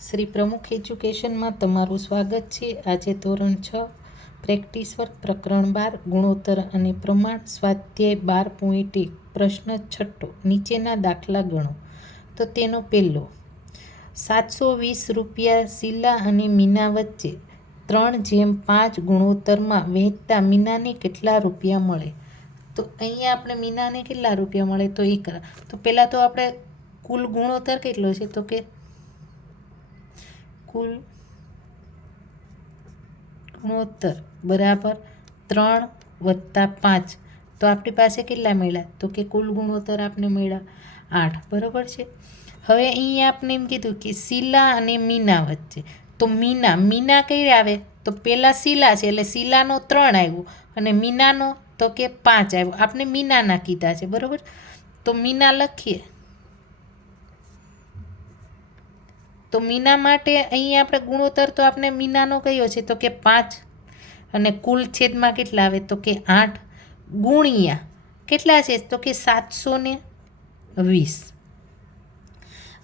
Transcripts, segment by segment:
શ્રી પ્રમુખ એજ્યુકેશનમાં તમારું સ્વાગત છે। આજે ધોરણ 6 પ્રેક્ટિસ વર્ક પ્રકરણ 12 ગુણોત્તર અને પ્રમાણ સ્વાધ્યાય 12.1 પ્રશ્ન 6 નીચેના દાખલા ગણો। તો તેનો પહેલો 720 રૂપિયા શીલા અને મીના વચ્ચે 3:5 ગુણોત્તરમાં વહેંચતા મીનાને કેટલા રૂપિયા મળે। તો અહીંયા આપણે મીનાને કેટલા રૂપિયા મળે તો એ કરા। તો પહેલાં તો આપણે કુલ ગુણોત્તર કેટલો છે તો કે કુલ ગુણોત્તર બરાબર 3 + 5 તો આપણી પાસે કેટલા મળ્યા તો કે કુલ ગુણોત્તર આપણે મળ્યા 8 બરાબર છે। હવે અહીંયા આપણે એમ કીધું કે શીલા અને મીના વચ્ચે તો મીના કઈ આવે તો પહેલાં શીલા છે એટલે શીલાનો 3 આવ્યો અને મીનાનો તો કે 5 આવ્યો। આપણે મીનાના કીધા છે બરાબર। તો મીના લખીએ તો મીના માટે અહીંયા આપણે ગુણોત્તર તો આપણે મીનાનો કયો છે તો કે 5 અને કુલ છેદમાં કેટલા આવે તો કે 8 ગુણ્યા કેટલા છે તો કે 720।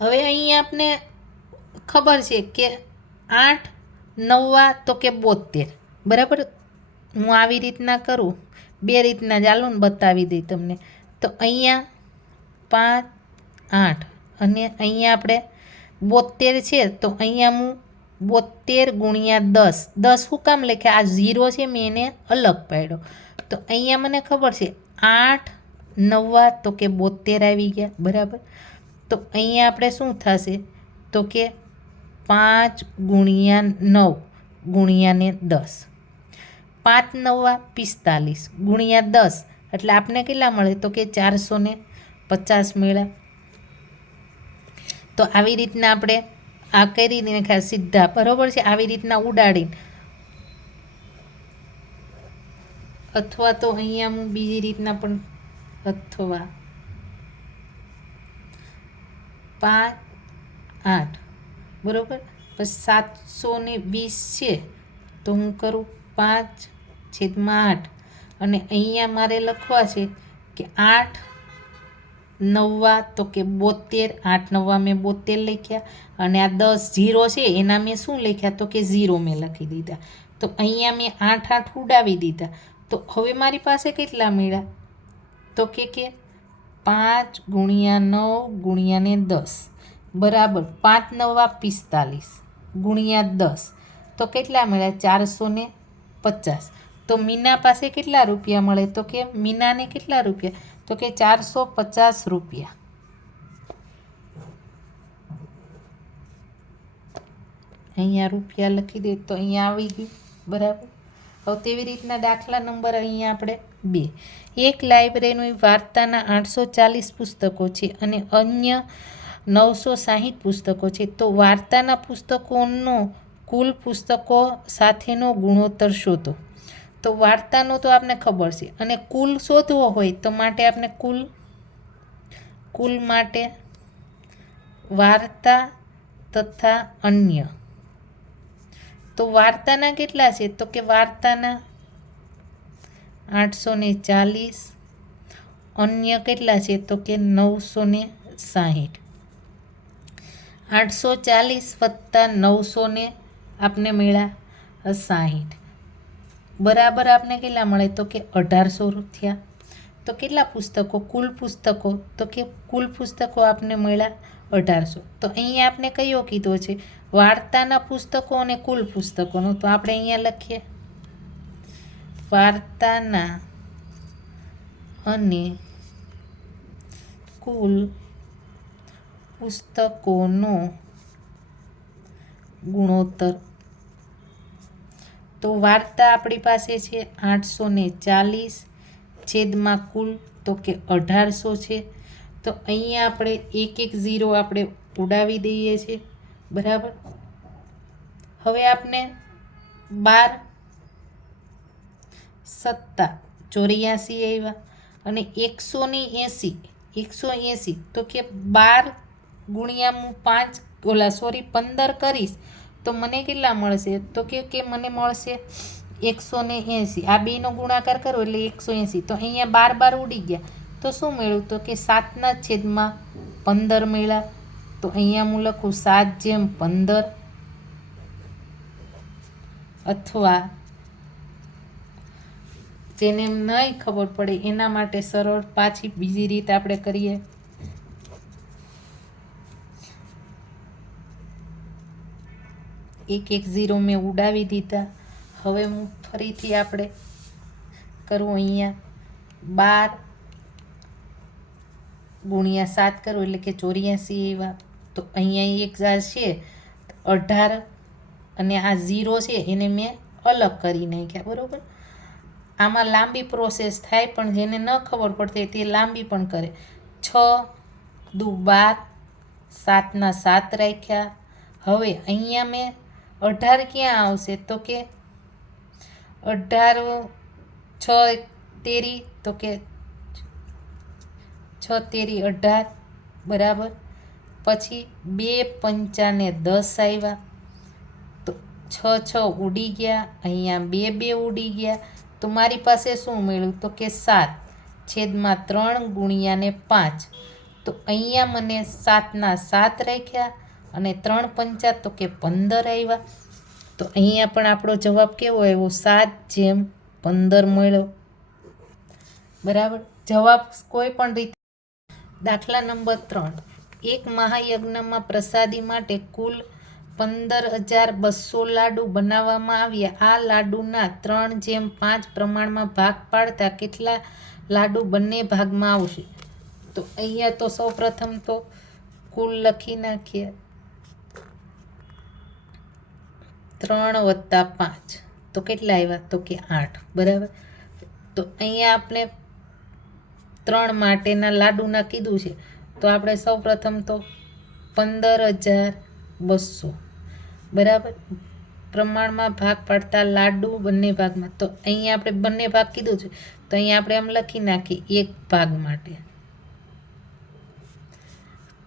હવે અહીંયા આપણે ખબર છે કે 8 9 તો કે 72 બરાબર। હું આવી રીતના કરું બે રીતના ચાલો ને બતાવી દઈ તમને। તો અહીંયા 5 8 અને અહીંયા આપણે 72 છે તો અહીંયા હું 72 ગુણ્યા 10 શું કામ લખ્યા આ 0 છે મેં એને અલગ પાડ્યો। તો અહીંયા મને ખબર છે 8 9 તો કે 72 આવી ગયા બરાબર। તો અહીંયા આપણે શું થશે તો કે 5 ગુણ્યા 9 ગુણ્યા ને 10 5 9 45 ગુણ્યા 10 એટલે આપણે કેટલા મળે તો કે 450 મળ્યા। તો આવી રીતના આપણે આ કરીને સીધા બરાબર છે આવી રીતના ઉડાડીને અથવા તો અહીંયા હું બીજી રીતના પણ અથવા 5 8 બરાબર પછી 720 છે તો હું કરું 5/8 અને અહીંયા મારે લખવા છે કે 8 9 તો કે 72 8 9 મેં 72 લખ્યા અને આ 10 0 છે એના મેં શું લખ્યા તો કે 0 મેં લખી દીધા। તો અહીંયા મેં 8 8 ઉડાવી દીધા। તો હવે મારી પાસે કેટલા મળ્યા તો કે 5 ગુણ્યા 9 ગુણ્યા ને 10 બરાબર 5 9 45 ગુણ્યા 10 તો કેટલા મળ્યા 450। તો મીના પાસે કેટલા રૂપિયા મળે તો કે મીનાને કેટલા રૂપિયા તો કે 450 રૂપિયા। અહીંયા રૂપિયા લખી દે તો અહીંયા આવી ગયું બરાબર। હવે તેવી રીતના દાખલા નંબર અહીંયા આપણે 2 એક લાઇબ્રેરીની વાર્તાના 840 પુસ્તકો છે અને અન્ય 960 પુસ્તકો છે। તો વાર્તાના પુસ્તકોનો કુલ પુસ્તકો સાથેનો ગુણોત્તર શોધો। તો વાર્તાનો તો આપણે ખબર છે અને કુલ શોધવો હોય તો માટે આપણે કુલ માટે વાર્તા તથા અન્ય તો વાર્તાના કેટલા છે તો કે વાર્તાના 840 અન્ય કેટલા છે તો કે 960 840 વત્તા 900 આપણે મળ્યા 60 બરાબર આપણે કેટલા મળે તો કે 1800 થયા। તો કેટલા પુસ્તકો કુલ પુસ્તકો તો કે કુલ પુસ્તકો આપણે મળ્યા 1800। તો અહીંયા આપણે કયો કીધો છે વાર્તાના પુસ્તકો અને કુલ પુસ્તકોનો તો આપણે અહીંયા લખીએ વાર્તાના અને કુલ પુસ્તકોનો ગુણોત્તર। તો વાર્તા આપણી પાસે છે 840 છેદમાં કુલ તો કે 1800 છે। તો અહીંયા આપણે એક 0 આપણે ઉડાવી દઈએ છીએ બરાબર। હવે આપણે 12 સત્તા 84 આવ્યા અને 180 તો કે 12 ગુણ્યા હું 15 કરીશ તો મને કેટલા મળશે તો કે મને મળશે 180। આ બેનો ગુણાકાર કરો એટલે 180। તો અહીંયા 12 ઉડી ગયા તો શું મળ્યું તો કે 7/15 મળ્યા તો અહીંયા હું લખું 7/15 અથવા જેને નહીં ખબર પડે એના માટે સરળ પાછી બીજી રીત આપણે કરીએ. એક 0 મેં ઉડાવી દીધા. હવે હું ફરીથી આપણે કરું અહીંયા 12 × 7 કરું એટલે કે 84 એવા. તો અહીંયા એક છે 18 અને આ 0 છે એને મેં અલગ કરી નાખ્યા. બરાબર, આમાં લાંબી પ્રોસેસ થાય પણ જેને ન ખબર પડતી તે લાંબી પણ કરે. 6 દુ 12, 7 ના 7 રાખ્યા. હવે અહીંયા મેં 18 ક્યાં આવશે તો કે 18 6 તેરી તો કે 6 તેરી 18 બરાબર. પછી 2 પંચા ને 10 આવ્યા તો 6 ઉડી ગયા. અહીંયા 2 ઉડી ગયા. તો મારી પાસે શું મળ્યું તો કે 7/3 ગુણ્યા ને 5. તો અહીંયા મને 7 ના 7 રાખ્યા અને 3 પંચા તો કે 15 આવ્યા. તો અહીંયા પણ આપણો જવાબ કેવો આવ્યો? 7/15 મળ્યો. બરાબર, જવાબ કોઈ પણ રીતે. દાખલા નંબર 3, એક મહાયજ્ઞમાં પ્રસાદી માટે કુલ 15,200 લાડુ બનાવવામાં આવ્યા. આ લાડુના 3/5 પ્રમાણમાં ભાગ પાડતા કેટલા લાડુ બંને ભાગમાં આવશે? તો અહીંયા તો સૌ પ્રથમ તો કુલ લખી નાખીએ. 3 + 5 તો કેટલા આવ્યા તો કે 8. બરાબર, તો અહીંયા આપણે 3 માટેના લાડુના કીધું છે તો આપણે સૌ પ્રથમ તો 15,200 બરાબર પ્રમાણમાં ભાગ પાડતા લાડુ બંને ભાગમાં. તો અહીંયા આપણે બંને ભાગ કીધું છે તો અહીંયા આપણે એમ લખી નાખીએ એક ભાગ માટે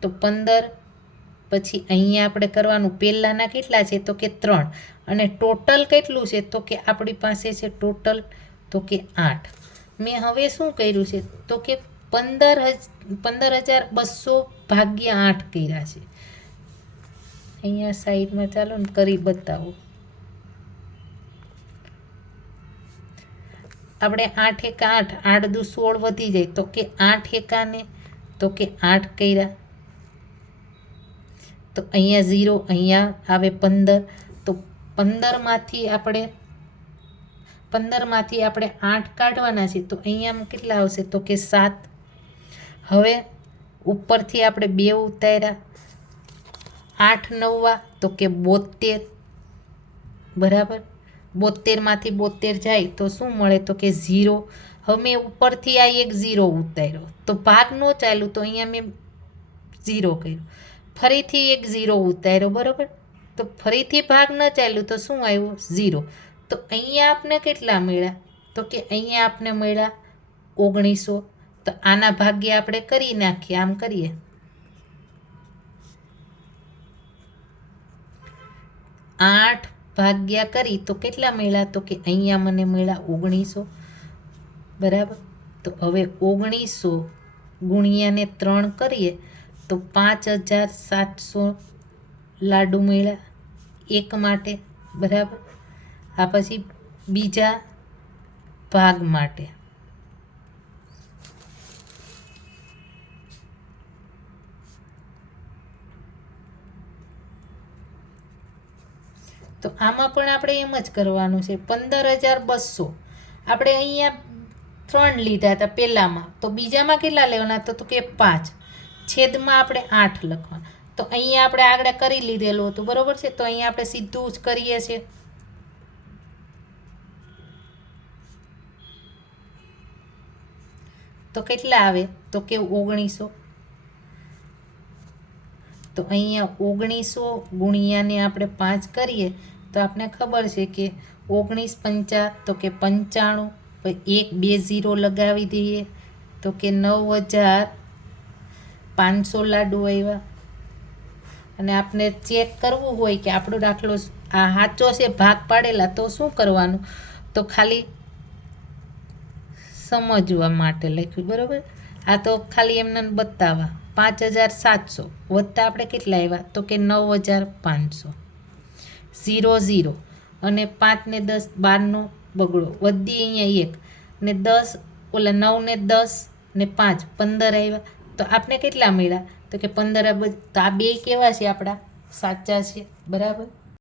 તો 15. પછી અહીંયા આપણે કરવાનું પહેલાંના કેટલા છે તો કે 3 અને ટોટલ કેટલું છે તો કે આપણી પાસે છે ટોટલ તો કે 8. મેં હવે શું કર્યું છે તો કે 15,200 ભાગ્યા 8 કર્યા છે. અહીંયા સાઈડમાં ચાલો ને કરી બતાવો. આપણે 8 × 8 8 દુ 16 વધી જાય તો કે 8 એકાને તો કે 8 કર્યા. તો અહીંયા 0 અહીંયા આવે 15. તો 15માંથી આપણે 8 કાઢવાના છે તો અહીંયા કેટલા આવશે તો કે 7. હવે ઉપરથી આપણે 2 ઉતાર્યા. 8 9 તો કે 72 બરાબર. 72માંથી 72 જાય તો શું મળે તો કે 0. હવે મેં ઉપરથી આ એક 0 ઉતાર્યો તો ભાગ ન ચાલ્યું તો અહીંયા મેં 0 કર્યું. ફરીથી એક 0 ઉતાર્યો બરાબર તો ફરીથી ભાગ ન ચાલ્યું તો શું આવ્યું 0. તો અહીંયા આપને કેટલા મળ્યા તો કે અહીંયા આપને મળ્યા 1900. તો આના ભાગ્ય આપણે કરી નાખીએ. આમ કરીએ 8 ભાગ્યા કરી તો કેટલા મળ્યા તો કે અહીંયા મને મળ્યા 1900 બરાબર. તો હવે 1900 ગુણ્યા ને 3 કરીએ તો 5,700 લાડુ મળ્યા એક માટે બરાબર. આ પછી બીજા ભાગ માટે તો આમાં પણ આપણે એમ જ કરવાનું છે. 15,200 આપણે અહીંયા 3 લીધા હતા પહેલામાં તો બીજામાં કેટલા લેવાના તો કે 5 છેદમાં આપણે 8 લખવાના. તો અહીંયા આપણે આગળ કરી લીધેલું હતું બરાબર છે. તો અહીંયા આપણે સીધું જ કરીએ છીએ. તો કેટલા આવે તો કે 1900. તો અહીંયા 1900 ગુણ્યા ને આપણે 5 કરીએ તો આપણે ખબર છે કે 19 પંચા તો કે 95. પછી 1 2 0 લગાવી દઈએ તો કે 9,500 લાડુ આવ્યા. અને આપણે ચેક કરવું હોય કે આપણો દાખલો આ સાચો છે ભાગ પાડેલા તો શું કરવાનું તો ખાલી સમજવા માટે લખ્યું બરાબર. આ તો ખાલી એમને બતાવવા 5,700 વત્તા આપણે કેટલા આવ્યા તો કે 9,500. 0 0 અને 5 ને 10 12નો બગડો વધી અહીંયા 1 ને 10 ઓલા 9 ને 10 ને 5 15 આવ્યા. તો આપણે કેટલા મળ્યા તો કે 15. તો આ બે કેવા છે આપણા સાચા છે, બરાબર.